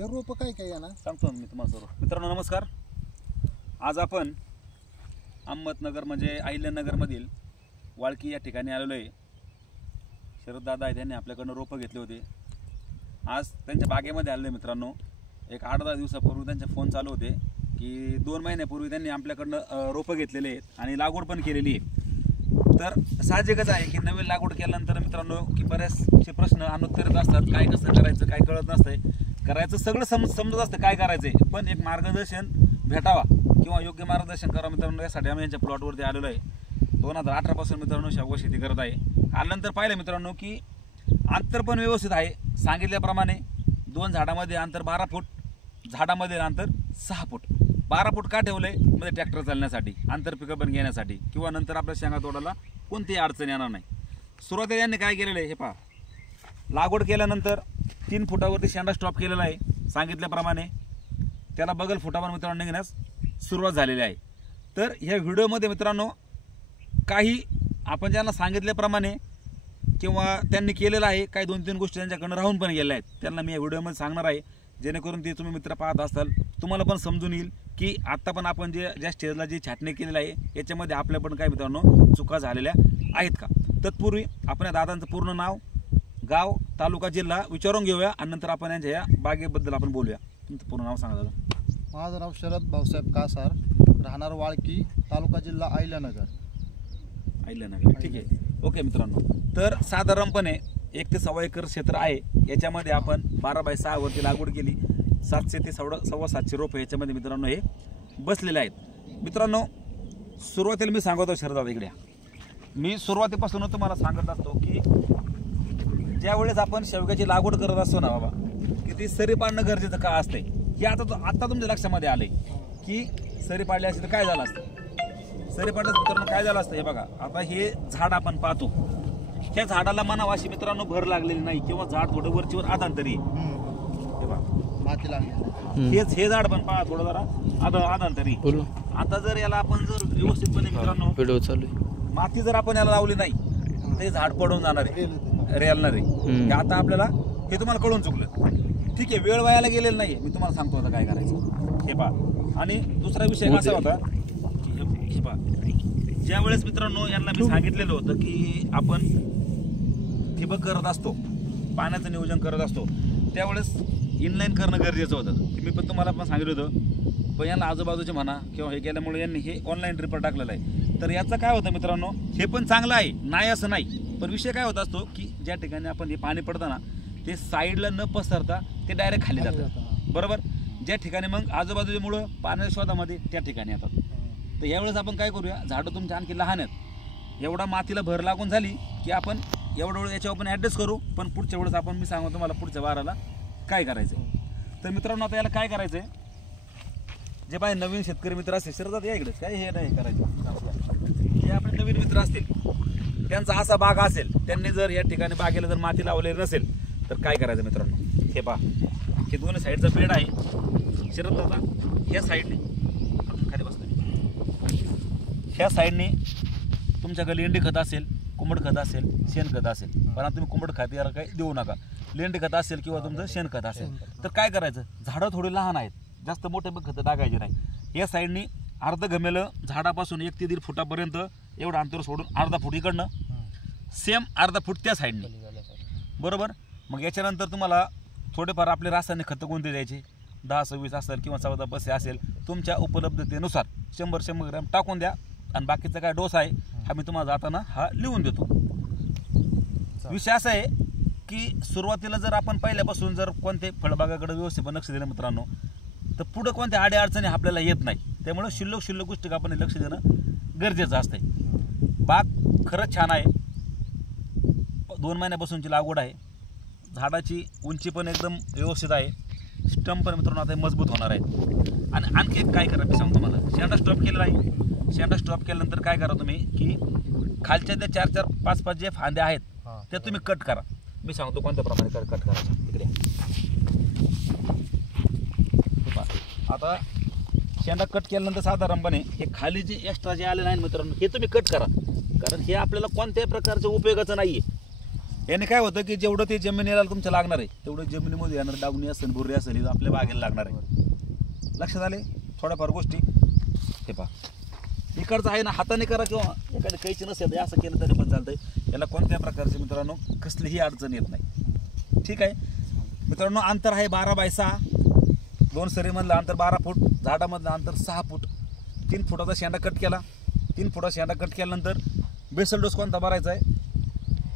हे रोप काय काय आहे ना सांगतो मी तुम्हाला सर्व. मित्रांनो नमस्कार. आज आपण अहमदनगर म्हणजे अहिल्यानगरमधील वाळकी या ठिकाणी आलेलो आहे. शरद दादा आहेत, त्यांनी आपल्याकडनं रोपं घेतले होते. आज त्यांच्या बागेमध्ये आलेले मित्रांनो. एक 8-10 दिवसापूर्वी त्यांचे फोन चालू होते की 2 महिन्यापूर्वी त्यांनी आपल्याकडनं रोपं घेतलेले आहेत आणि लागवड पण केलेली आहे. तर साहजिकच आहे की नवीन लागवड केल्यानंतर मित्रांनो की बरेचसे प्रश्न अनुत्तरित असतात. काय कसं करायचं काय कळत नसतंय. करायचं सगळं समजत असतं काय करायचं, पण एक मार्गदर्शन भेटावा किंवा योग्य मार्गदर्शन करावं मित्रांनो, यासाठी आम्ही यांच्या प्लॉटवरती आलेलो आहे. 2018 पासून मित्रांनो शेवगा शेती करत आहे. आल्यानंतर पाहिलं मित्रांनो की अंतर पण व्यवस्थित आहे. सांगितल्याप्रमाणे 2 झाडामध्ये अंतर 12 फूट, झाडामध्ये अंतर 6 फूट. 12 फूट का ठेवलंय म्हणजे ट्रॅक्टर चालण्यासाठी, अंतर पिकअप पण घेण्यासाठी किंवा नंतर आपल्या शेंगा तोडायला कोणतीही अडचण येणार नाही. सुरुवातीला यांनी काय केलेलं आहे हे पहा. लागवड केल्यानंतर 3 फुटावरती शेंडा स्टॉप केलेला आहे. सांगितल्याप्रमाणे त्याला बगल फुटावर मित्रांनो निघण्यास सुरुवात झालेली आहे. तर ह्या व्हिडिओमध्ये मित्रांनो काही आपण ज्यांना सांगितल्याप्रमाणे किंवा त्यांनी केलेलं आहे, काही 2-3 गोष्टी त्यांच्याकडनं राहून पण गेल्या आहेत, त्यांना मी या व्हिडिओमध्ये सांगणार आहे. जेणेकरून ते तुम्ही मित्र पाहत असाल तुम्हाला पण समजून येईल की आत्ता पण आपण ज्या स्टेजला जी छाटणी केलेली आहे याच्यामध्ये आपल्या पण काय मित्रांनो चुका झालेल्या आहेत का. तत्पूर्वी आपण या दादांचं पूर्ण नाव, गाव, तालुका, जिल्हा विचारून घेऊया आणि नंतर आपण यांच्या या बागेबद्दल आपण बोलूया. तुमचं पूर्ण नाव सांगा दादा. माझं नाव शरद भाऊसाहेब कासार, राहणार वाळकी, तालुका जिल्हा अहिल्यानगर. ठीक आहे. ओके मित्रांनो, तर साधारणपणे 1 ते 1.25 एकर क्षेत्र आहे. याच्यामध्ये आपण 12x6 वरती लागवड केली. 700 ते 750 रोप याच्यामध्ये मित्रांनो हे बसलेले आहेत. मित्रांनो सुरुवातीला मी सांगतो शरदादा इकडे, मी सुरुवातीपासून तुम्हाला सांगत असतो की ज्यावेळेस आपण शेवग्याची लागवड करत असतो ना बाबा, की ती सरी पाडणं गरजेचं का असतंय हे आता तुमच्या लक्षामध्ये आलंय की सरी पाडली असते तर काय झालं असतं. सरी पाडल्यास मित्रांनो काय झालं असतं हे बघा. आता हे झाड आपण पाहतो, त्या झाडाला मनावाशी मित्रांनो भर लागलेली नाही किंवा झाड थोडं वरचीवर आधांतरी हे बघा माती लागली. हे झाड पण पहा थोडं जरा आधांतरी. आता जर याला आपण जर व्यवस्थितपणे मित्रांनो व्हिडिओ चालू आहे, माती जर आपण याला लावली नाही ते झाड पडून जाणार आहे, रेलणार आहे. आता आपल्याला हे तुम्हाला कळून चुकलं. ठीक आहे, वेळ वायाला गेलेला नाही. मी तुम्हाला सांगतो आता काय करायचं हे पहा. आणि दुसरा विषय असा होता की हे पहा, ज्या वेळेस मित्रांनो यांना मी सांगितलेलं होतं की आपण ठिबक करत असतो, पाण्याचं नियोजन करत असतो, त्यावेळेस इनलाईन करणं गरजेचं होतं. मी पण तुम्हाला पण सांगितलं होतं. पण यांना आजूबाजूचे म्हणा किंवा हे केल्यामुळे यांनी हे ऑनलाईन ड्रिपर टाकलेलं आहे. तर याचं काय होतं मित्रांनो, हे पण चांगलं आहे, नाही असं नाही. पण विषय काय होत असतो की ज्या ठिकाणी आपण हे पाणी पडतं ना ते साईडला न पसरता ते डायरेक्ट खाली जातं, बरोबर. ज्या ठिकाणी मग आजूबाजूचे मुळं पाण्याच्या शोधामध्ये त्या ठिकाणी येतात. तर यावेळेस आपण काय करूया, झाडं तुमच्या आणखी लहान आहेत, एवढा मातीला भर लागून झाली की आपण एवढं वेळ याच्यावर आपण ॲडजस्ट करू. पण पुढच्या वेळेस आपण मी सांगतो तुम्हाला पुढच्या वाराला काय करायचं. तर मित्रांनो आता याला काय करायचं आहे, जे बाय नवीन शेतकरी मित्र असतील शरदात या इकडे, काय हे नाही करायचं, जे आपले नवीन मित्र असतील त्यांचा असा बाग असेल, त्यांनी जर या ठिकाणी बागेला जर माती लावलेली नसेल तर काय करायचं मित्रांनो, हे पहा हे दोन्ही साईडचा बेड आहे. शरद दादा ह्या साईडने खाली बसतो, ह्या साईडने तुमच्याकडे लेंडी खत असेल, कोंबड खत असेल, शेणखत असेल. पण आता तुम्ही कोंबड खत याला काही देऊ नका. लेंडी खत असेल किंवा तुमचं शेणखत असेल तर काय करायचं, झाडं थोडी लहान आहेत, जास्त मोठे मग खतं टाकायचे नाही. या साईडनी अर्ध गमेलं झाडापासून 1 ते 1.5 फुटापर्यंत एवढं अंतर सोडून अर्धा फूट इकडनं, सेम अर्धा फूट त्या साईडने, बरोबर. मग याच्यानंतर तुम्हाला थोडेफार आपले रासायनिक खतं कोणते द्यायचे, 10-20 असेल किंवा 14-15 असेल तुमच्या उपलब्धतेनुसार 100-100 ग्रॅम टाकून द्या. आणि बाकीचा काय डोस आहे हा मी तुम्हाला जाताना हा लिहून देतो. विषय असा आहे की सुरुवातीला जर आपण पहिल्यापासून जर कोणत्याही फळबागाकडे व्यवस्थित लक्ष दिलं मित्रांनो तर पुढं कोणत्या अडचणी आपल्याला येत नाही. त्यामुळे शिल्लक गोष्टी आपण लक्ष देणं गरजेचं असतंय. बाग खरंच छान आहे, 2 महिन्यापासूनची लागवड आहे. झाडाची उंची पण एकदम व्यवस्थित आहे. स्टंप पण मित्रांनो आता मजबूत होणार आहे. आणि आणखी एक काय करा मी सांगतो तुम्हाला, शेंडा स्टॉप केलेला आहे. शेंडा स्टॉप केल्यानंतर काय करा तुम्ही की खालच्या त्या 4-4, 5-5 जे फांद्या आहेत त्या तुम्ही कट करा. मी सांगतो कोणत्या प्रमाणे कट करायचं. इकडे आता शेंडा कट केल्यानंतर साधारणपणे हे खाली जे एक्स्ट्रा जे आलेलं आहे मित्रांनो हे तुम्ही कट करा. कारण हे आपल्याला कोणत्याही प्रकारच्या उपयोगाचं नाही आहे. याने काय होतं की जेवढं ते जमिनीला तुमच्या लागणार आहे तेवढं जमिनीमध्ये येणार डावणी असेल बुर्री असेल हे आपल्या बागेला लागणार आहे. लक्षात आले थोड्याफार गोष्टी. हे पहा इकडचं आहे ना हाताने करा किंवा एखादी कैची नसेल असं केलं तरी पण चालतंय. याला कोणत्या प्रकारचे मित्रांनो कसलीही अडचण येत नाही. ठीक आहे मित्रांनो. अंतर आहे 12 बाय 6. 2 सरीमधलं अंतर 12 फूट, झाडामधलं अंतर 6 फूट. 3 फुटाचा शेंडा कट केला. 3 फुटाचा शेंडा कट केल्यानंतर बेसल डोस कोणता भरायचा आहे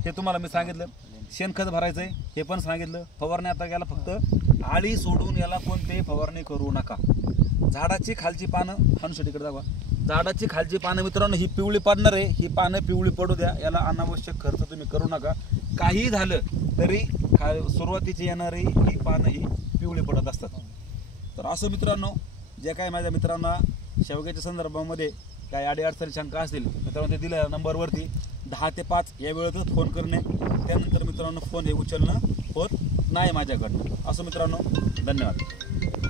हे तुम्हाला मी सांगितलं. शेणखत भरायचं आहे हे पण सांगितलं. फवारणी आता याला फक्त आळी सोडून याला कोणतेही फवारणी करू नका. झाडाची खालची पानं हनुशेटीकडे जावा. झाडाची खालची पानं मित्रांनो ही पिवळी पडणार आहे. ही पानं पिवळी पडू द्या. याला अनावश्यक खर्च तुम्ही करू नका. काही झालं तरी सुरुवातीची येणारी ही पानं ही पिवळी पडत असतात. तर असं मित्रांनो जे काय माझ्या मित्रांना शेवग्याच्या संदर्भामध्ये काय अडीअडचणी शंका असतील मित्रांनो ते दिल्या नंबरवरती 10 ते 5 या वेळेतच फोन करणे. त्यानंतर मित्रांनो फोन हे उचलणं होत नाही माझ्याकडनं. असं मित्रांनो धन्यवाद.